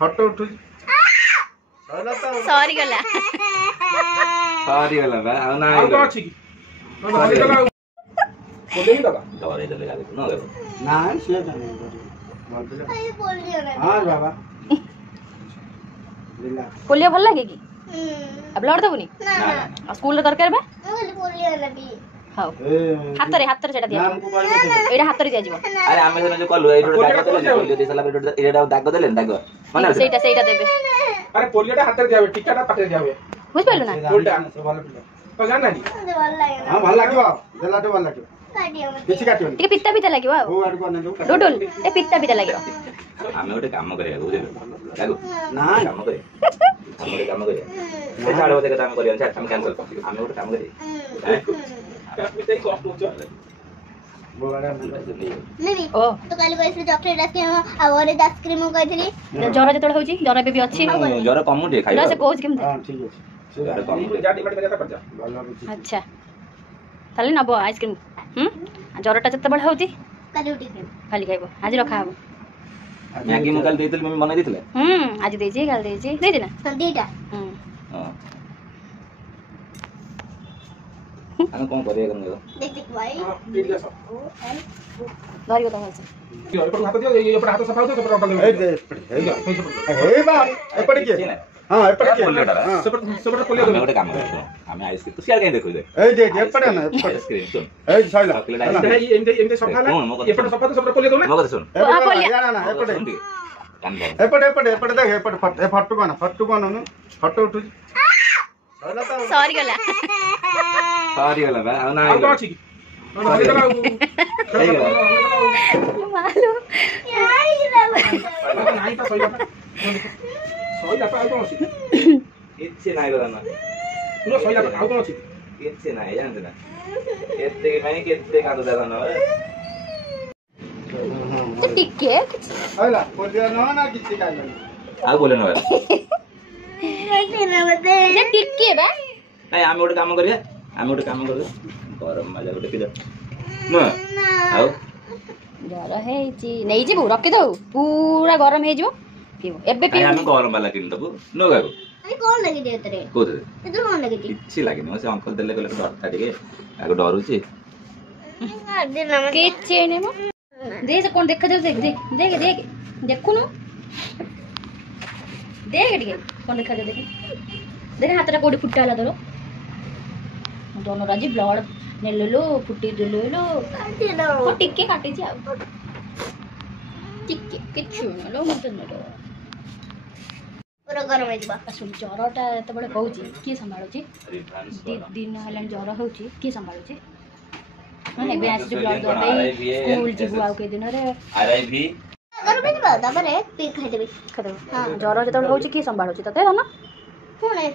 photo ଉଠୁଛି ସରି ଗଲା ବା ଆଉ ନା ଆଉ କଣ ଅଛି କି ଧରି ଦବା କୋଲେଇ ଦବା ଧରେଇ ଦେଲେ ଗାଲି ନ ଦେବ ନା ସିଏ हां बाबा पोलियो भल लगे कि ब्लड दबुनी ना स्कूल रे दरकार बा पोलियो लबी हां हाथ रे सेटा दिया एडा हाथ रे दिया जीव अरे आमे जने जो कलु एडो दाग देले पोलियो देसला एडा दाग देले दाग माने सेटा देबे अरे पोलियोटा हाथ रे दियावे टीकाटा पाटे दियावे बुझ पाइलो ना उल्टा से भलो पिला तो जान नानी भल लागे हां भल लागियो देलाटे भल लागियो किछि काटियो टिके पित्ता लागियो ओ आड को ने डोडोल ए पित्ता लागियो आमे ओटे काम करिया बुझिलो लागो ना काम करे काम करे ए साडे बजे के काम करिया छाड़ हम कैंसिल आमे ओटे काम करे बोलाडा नहीं ओ तो काली कोइसे चॉकलेट आइसक्रीम और आइसक्रीम कहथली जरा जतड़ होची जरा बेबी अछि जरा कम उठे खाइ से कोच केम हां ठीक अछि जरा कम उठे जाटी बाटी बजा कर जा भलो अच्छा ताले नबो आइसक्रीम जरटा जते बळ होची काली उठी खाली खाइबो आज रखा हबो मैगी मुकाल देइतल मम्मी बना देइतले आज देजी काल देजी दे देना दीटा हां आमे कोन करिया करन देख देख भाई ठीक है सब धरियो तो भलसे ये ऊपर हाथ दियो ये ऊपर हाथ सफा हो तो ऊपर उठा ले ए बा एपड़ के हां एपड़ के हां सब पोलियो आमे ओटे काम करे आमे आइसक्रीम तू सियाल कहीं देखो दे ए दे एपड़ ना एपड़ आइसक्रीम सुन ए सइला चॉकलेट ए आइसक्रीम एमते सफा ना एपड़ सफा तो सब पोलियो दो ना मगत सुन ना एपड़ कान दे एपड़ देख एपड़ फटू कोन फटो उठुची सॉरी गला बा ଆଉ ନା ଆଉ କଣ ଅଛି କି ଧରି ଦବା मालू ନାଇଁ ତ ସଇଲା ତ ଆଉ କଣ ଅଛି କିଛି ନାହିଁ ଗଲା ନା ପୁରା ସଇଲା ତ ଆଉ କଣ ଅଛି କିଛି ନାହିଁ ଜାଣିଛ ନା କେତେ ପାଇଁ କେତେ କାନ୍ଦୁ ଦାଦା ନା तो टिके ସଇଲା ପୋଲିଓ न ना କିଛି କାଇଁ ଆଉ ବୋଲେ ନା जे टिके बा ନାଇଁ ଆମେ ଗୋଟେ କାମ କରିବା ଗରମ ମାଜା ଗୋଟେ ପିଦ ନା ଆଉ जर हेची नै जिबु रखि दउ पूरा गरम हे जिवो पिबो एबे पिबो ଆମେ गरम वाला किन दबु नो गागो अरे कौन लगी दे तरे कोदे इधर कौन लगी थी କିଛି ଲାଗିନି ସେ अंकल ଦେଲେ କହିଲେ ଡରଟା ଟିକେ ଆଗ डरुची दे ना केचे ने मो दे से कोन देखा जाऊ देख देख देख देख देखुनु देख टिके कोन देखा जाऊ देख देख हातटा कोडी फुटाला दरो दोनों राजी ब्लड नेललो फुटी दिललो दे ना टिके काटी छी आ टिके किछु नलो मत नलो पूरा गरम है दिबा सुन जरटा एत बडे होउची की संभाळुची दिन हलन जर होउची की संभाळुची हां एबे आसी ब्लड दे स्कूल जीवु आउ के दिन रे आरआईवी गरम है दिबा तबरे पी खाइ देबी खदो हां जर जत होउची की संभाळुची तते ना कोन है